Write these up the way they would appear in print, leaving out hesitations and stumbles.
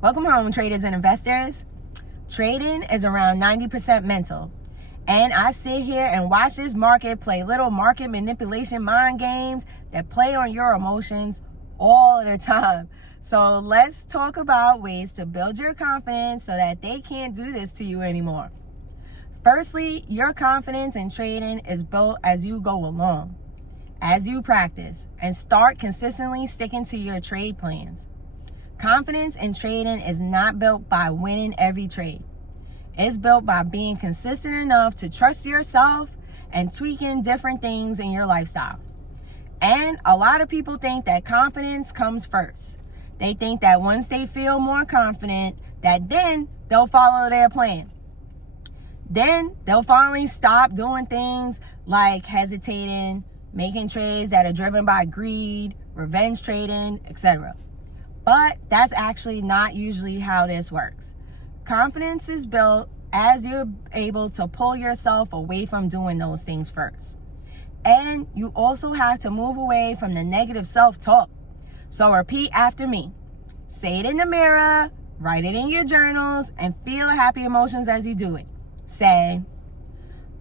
Welcome home, traders and investors. Trading is around 90% mental. And I sit here and watch this market play little market manipulation mind games that play on your emotions all the time. So let's talk about ways to build your confidence so that they can't do this to you anymore. Firstly, your confidence in trading is built as you go along, as you practice, and start consistently sticking to your trade plans. Confidence in trading is not built by winning every trade. It's built by being consistent enough to trust yourself and tweaking different things in your lifestyle. And a lot of people think that confidence comes first. They think that once they feel more confident, that then they'll follow their plan. Then they'll finally stop doing things like hesitating, making trades that are driven by greed, revenge trading, etc. But that's actually not usually how this works. Confidence is built as you're able to pull yourself away from doing those things first. And you also have to move away from the negative self-talk. So repeat after me. Say it in the mirror, write it in your journals, and feel the happy emotions as you do it. Say,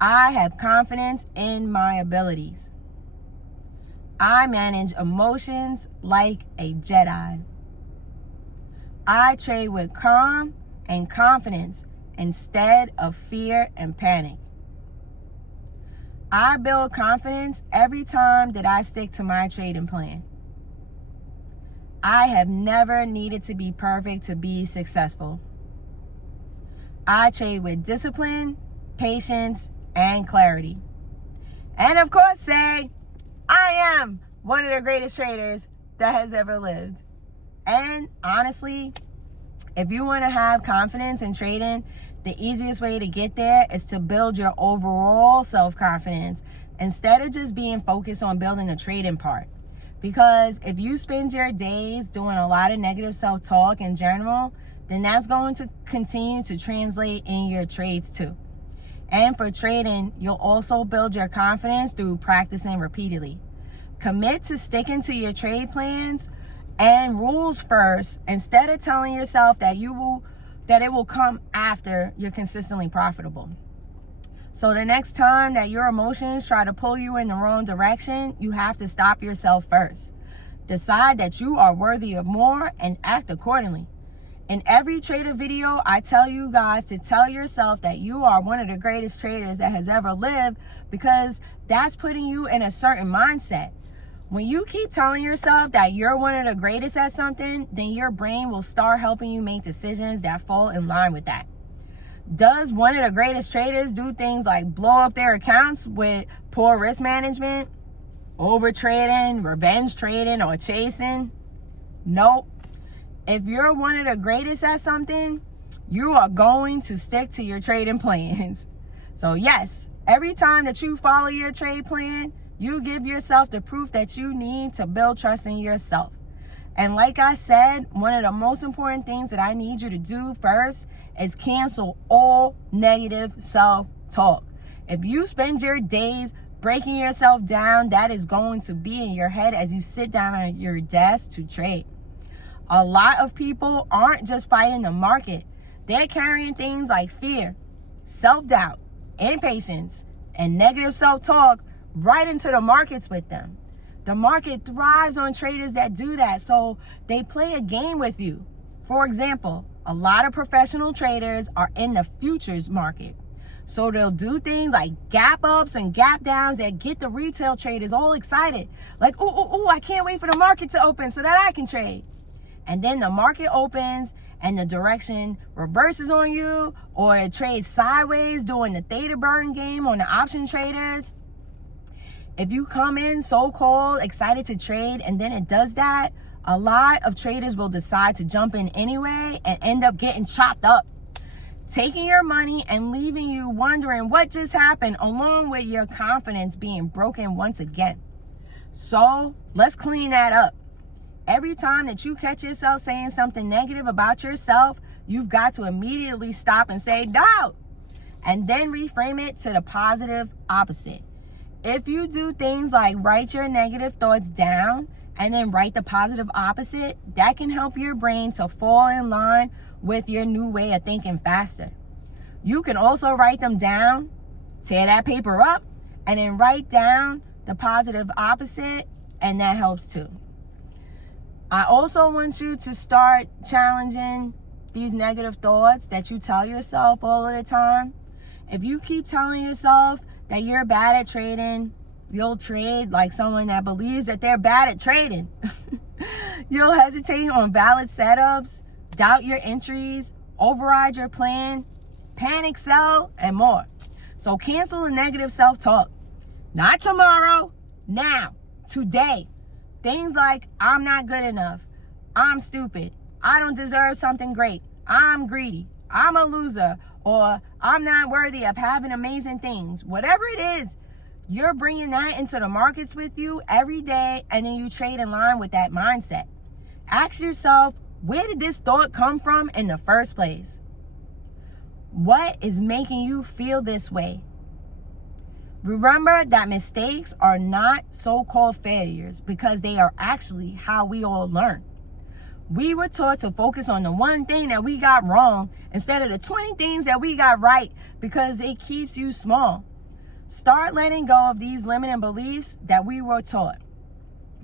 I have confidence in my abilities. I manage emotions like a Jedi. I trade with calm and confidence instead of fear and panic. I build confidence every time that I stick to my trading plan. I have never needed to be perfect to be successful. I trade with discipline, patience, and clarity. And of course, say, I am one of the greatest traders that has ever lived. And honestly, if you want to have confidence in trading, the easiest way to get there is to build your overall self-confidence instead of just being focused on building the trading part. Because if you spend your days doing a lot of negative self-talk in general, then that's going to continue to translate in your trades too. And for trading, you'll also build your confidence through practicing repeatedly. Commit to sticking to your trade plans and rules first instead of telling yourself that it will come after you're consistently profitable. So the next time that your emotions try to pull you in the wrong direction, you have to stop yourself first. Decide that you are worthy of more and act accordingly. In every trader video, I tell you guys to tell yourself that you are one of the greatest traders that has ever lived, because that's putting you in a certain mindset. When you keep telling yourself that you're one of the greatest at something, then your brain will start helping you make decisions that fall in line with that. Does one of the greatest traders do things like blow up their accounts with poor risk management, over trading, revenge trading, or chasing? Nope. If you're one of the greatest at something, you are going to stick to your trading plans. So yes, every time that you follow your trade plan, you give yourself the proof that you need to build trust in yourself. And like I said, one of the most important things that I need you to do first is cancel all negative self-talk. If you spend your days breaking yourself down, that is going to be in your head as you sit down at your desk to trade. A lot of people aren't just fighting the market. They're carrying things like fear, self-doubt, impatience, and negative self-talk right into the markets with them. The market thrives on traders that do that, so they play a game with you. For example, a lot of professional traders are in the futures market. So they'll do things like gap ups and gap downs that get the retail traders all excited. Like, ooh, I can't wait for the market to open so that I can trade. And then the market opens and the direction reverses on you, or it trades sideways doing the theta burn game on the option traders. If you come in so-called excited to trade and then it does that, a lot of traders will decide to jump in anyway and end up getting chopped up, taking your money and leaving you wondering what just happened, along with your confidence being broken once again. So let's clean that up. Every time that you catch yourself saying something negative about yourself, you've got to immediately stop and say, no, and then reframe it to the positive opposite. If you do things like write your negative thoughts down, and then write the positive opposite, that can help your brain to fall in line with your new way of thinking faster. You can also write them down, tear that paper up, and then write down the positive opposite, and that helps too. I also want you to start challenging these negative thoughts that you tell yourself all of the time. If you keep telling yourself that you're bad at trading, you'll trade like someone that believes that they're bad at trading. You'll hesitate on valid setups, doubt your entries, override your plan, panic sell, and more. So cancel the negative self-talk. Not tomorrow, now, today. Things like, I'm not good enough, I'm stupid, I don't deserve something great, I'm greedy, I'm a loser, or I'm not worthy of having amazing things. Whatever it is, you're bringing that into the markets with you every day, and then you trade in line with that mindset. Ask yourself, where did this thought come from in the first place? What is making you feel this way? Remember that mistakes are not so-called failures, because they are actually how we all learn. We were taught to focus on the one thing that we got wrong instead of the 20 things that we got right, because it keeps you small. Start letting go of these limiting beliefs that we were taught.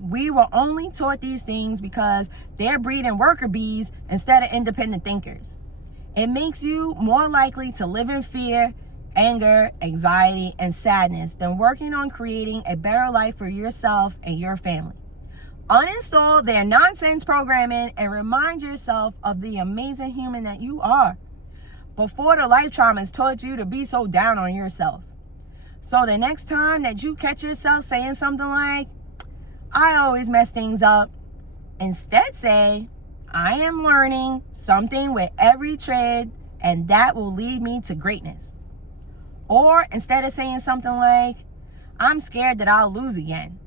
We were only taught these things because they're breeding worker bees instead of independent thinkers. It makes you more likely to live in fear, anger, anxiety, and sadness than working on creating a better life for yourself and your family. Uninstall their nonsense programming and remind yourself of the amazing human that you are before the life traumas taught you to be so down on yourself. So the next time that you catch yourself saying something like, I always mess things up, instead say, I am learning something with every trade, and that will lead me to greatness. Or instead of saying something like, I'm scared that I'll lose again,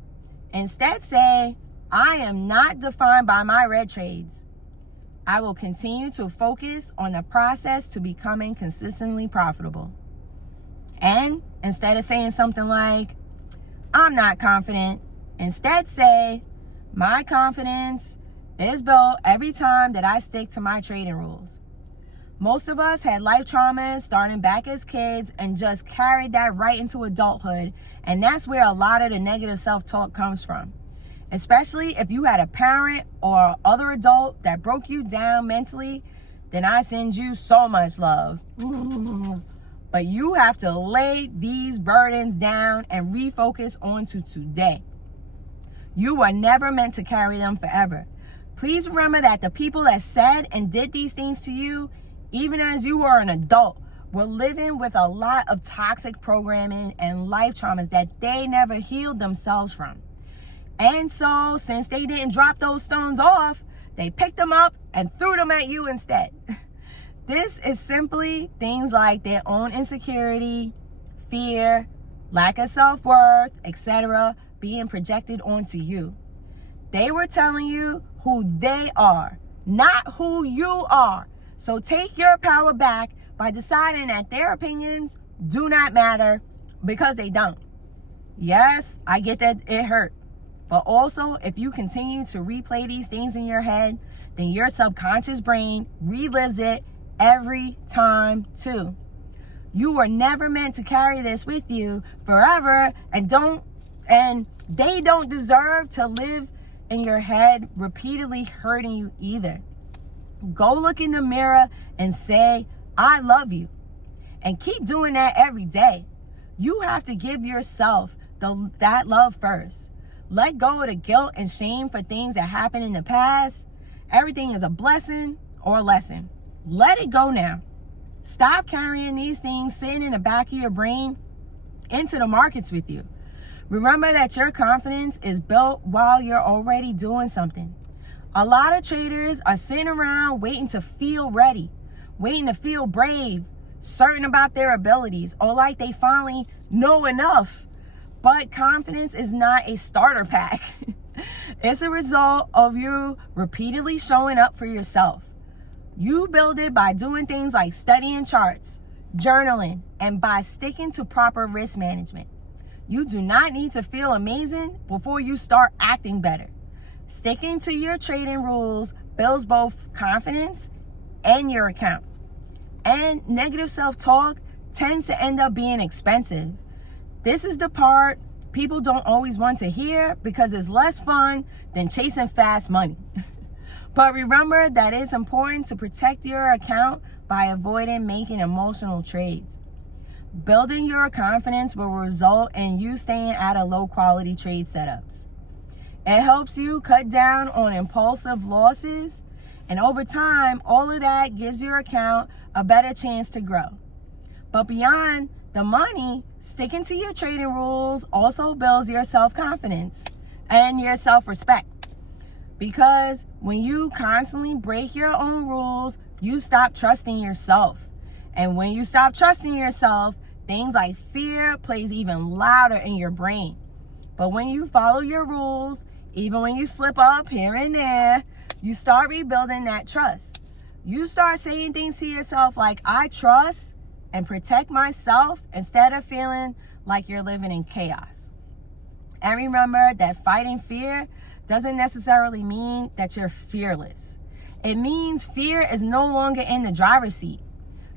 instead say, I am not defined by my red trades. I will continue to focus on the process to becoming consistently profitable. And instead of saying something like, I'm not confident, instead say, my confidence is built every time that I stick to my trading rules. Most of us had life traumas starting back as kids and just carried that right into adulthood. And that's where a lot of the negative self-talk comes from. Especially if you had a parent or other adult that broke you down mentally, then I send you so much love. But you have to lay these burdens down and refocus onto today. You were never meant to carry them forever. Please remember that the people that said and did these things to you, even as you were an adult, were living with a lot of toxic programming and life traumas that they never healed themselves from. And so, since they didn't drop those stones off, they picked them up and threw them at you instead. This is simply things like their own insecurity, fear, lack of self-worth, etc., being projected onto you. They were telling you who they are, not who you are. So take your power back by deciding that their opinions do not matter, because they don't. Yes, I get that it hurt. But also, if you continue to replay these things in your head, then your subconscious brain relives it every time too. You were never meant to carry this with you forever, and they don't deserve to live in your head repeatedly hurting you either. Go look in the mirror and say, I love you. And keep doing that every day. You have to give yourself that love first. Let go of the guilt and shame for things that happened in the past. Everything is a blessing or a lesson. Let it go now. Stop carrying these things sitting in the back of your brain into the markets with you. Remember that your confidence is built while you're already doing something. A lot of traders are sitting around waiting to feel ready, waiting to feel brave, certain about their abilities, or like they finally know enough. But confidence is not a starter pack. It's a result of you repeatedly showing up for yourself. You build it by doing things like studying charts, journaling, and by sticking to proper risk management. You do not need to feel amazing before you start acting better. Sticking to your trading rules builds both confidence and your account. And negative self-talk tends to end up being expensive. This is the part people don't always want to hear because it's less fun than chasing fast money. But remember that it's important to protect your account by avoiding making emotional trades. Building your confidence will result in you staying out of low-quality trade setups. It helps you cut down on impulsive losses, and over time, all of that gives your account a better chance to grow. But beyond the money, sticking to your trading rules also builds your self-confidence and your self-respect. Because when you constantly break your own rules, you stop trusting yourself. And when you stop trusting yourself, things like fear plays even louder in your brain. But when you follow your rules, even when you slip up here and there, you start rebuilding that trust. You start saying things to yourself like, I trust and protect myself, instead of feeling like you're living in chaos. And remember that fighting fear doesn't necessarily mean that you're fearless. It means fear is no longer in the driver's seat.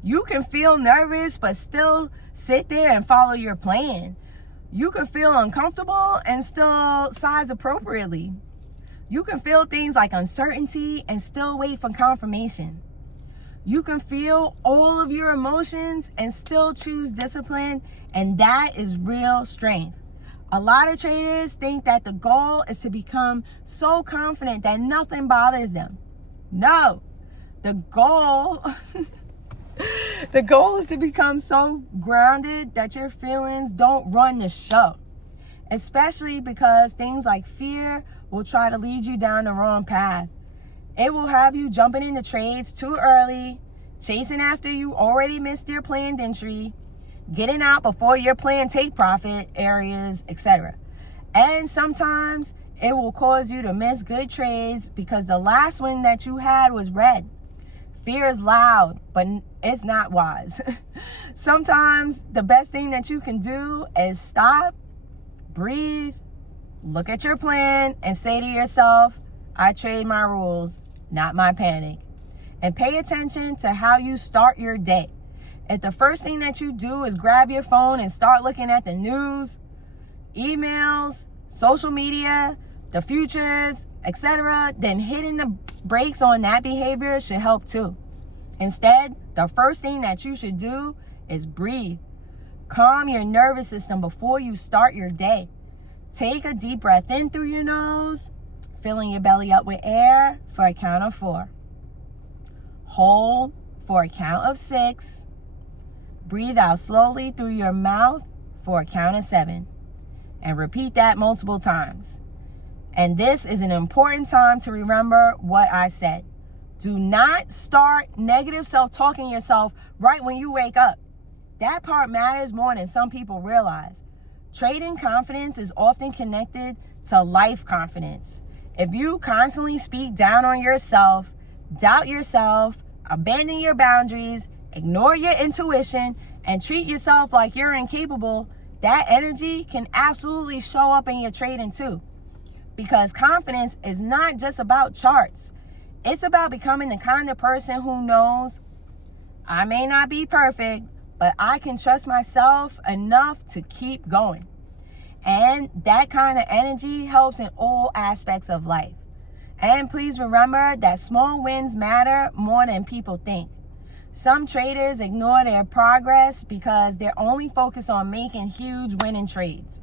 You can feel nervous, but still sit there and follow your plan. You can feel uncomfortable and still size appropriately. You can feel things like uncertainty and still wait for confirmation. You can feel all of your emotions and still choose discipline, and that is real strength. A lot of traders think that the goal is to become so confident that nothing bothers them. No, the goal is to become so grounded that your feelings don't run the show, especially because things like fear will try to lead you down the wrong path. It will have you jumping into trades too early, chasing after you already missed your planned entry, getting out before your planned take profit areas, etc. And sometimes it will cause you to miss good trades because the last one that you had was red. Fear is loud, but it's not wise. Sometimes the best thing that you can do is stop, breathe, look at your plan, and say to yourself, I trade my rules, not my panic. And pay attention to how you start your day. If the first thing that you do is grab your phone and start looking at the news, emails, social media, the futures, etc., then hitting the brakes on that behavior should help too. Instead, the first thing that you should do is breathe. Calm your nervous system before you start your day. Take a deep breath in through your nose, filling your belly up with air for a count of 4. Hold for a count of 6. Breathe out slowly through your mouth for a count of 7. And repeat that multiple times. And this is an important time to remember what I said. Do not start negative self-talking yourself right when you wake up. That part matters more than some people realize. Trading confidence is often connected to life confidence. If you constantly speak down on yourself, doubt yourself, abandon your boundaries, ignore your intuition, and treat yourself like you're incapable, that energy can absolutely show up in your trading too. Because confidence is not just about charts. It's about becoming the kind of person who knows, I may not be perfect, but I can trust myself enough to keep going. And that kind of energy helps in all aspects of life. And please remember that small wins matter more than people think. Some traders ignore their progress because they're only focused on making huge winning trades.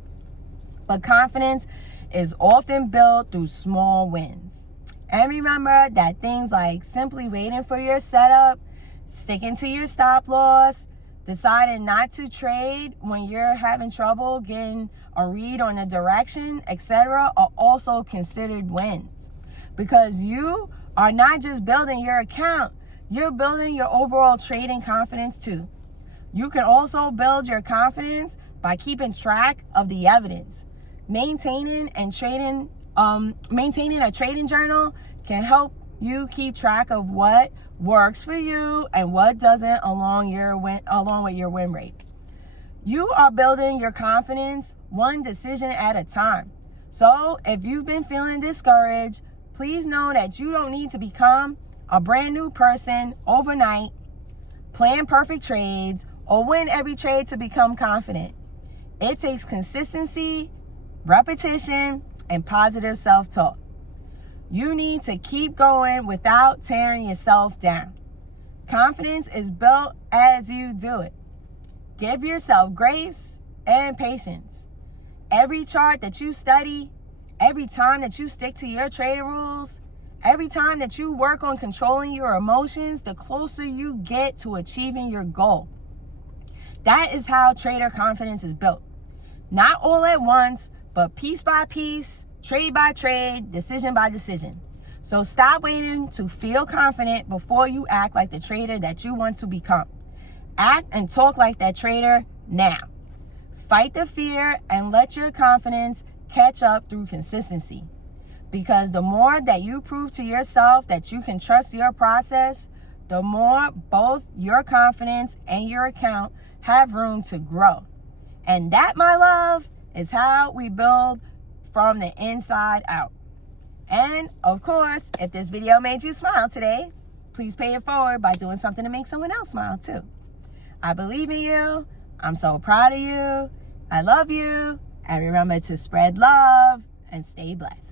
But confidence is often built through small wins. And remember that things like simply waiting for your setup, sticking to your stop loss, deciding not to trade when you're having trouble getting a read on the direction, etc., are also considered wins. Because you are not just building your account, you're building your overall trading confidence too. You can also build your confidence by keeping track of the evidence. Maintaining a trading journal can help you keep track of what works for you and what doesn't along with your win rate. You are building your confidence one decision at a time. So if you've been feeling discouraged, please know that you don't need to become a brand new person overnight, plan perfect trades, or win every trade to become confident. It takes consistency, repetition, and positive self-talk. You need to keep going without tearing yourself down. Confidence is built as you do it. Give yourself grace and patience. Every chart that you study, every time that you stick to your trading rules, every time that you work on controlling your emotions, the closer you get to achieving your goal. That is how trader confidence is built. Not all at once, but piece by piece, trade by trade, decision by decision. So stop waiting to feel confident before you act like the trader that you want to become. Act and talk like that trader now. Fight the fear and let your confidence catch up through consistency. Because the more that you prove to yourself that you can trust your process, the more both your confidence and your account have room to grow. And that, my love, is how we build from the inside out. And of course, if this video made you smile today, please pay it forward by doing something to make someone else smile too. I believe in you. I'm so proud of you. I love you. And remember to spread love and stay blessed.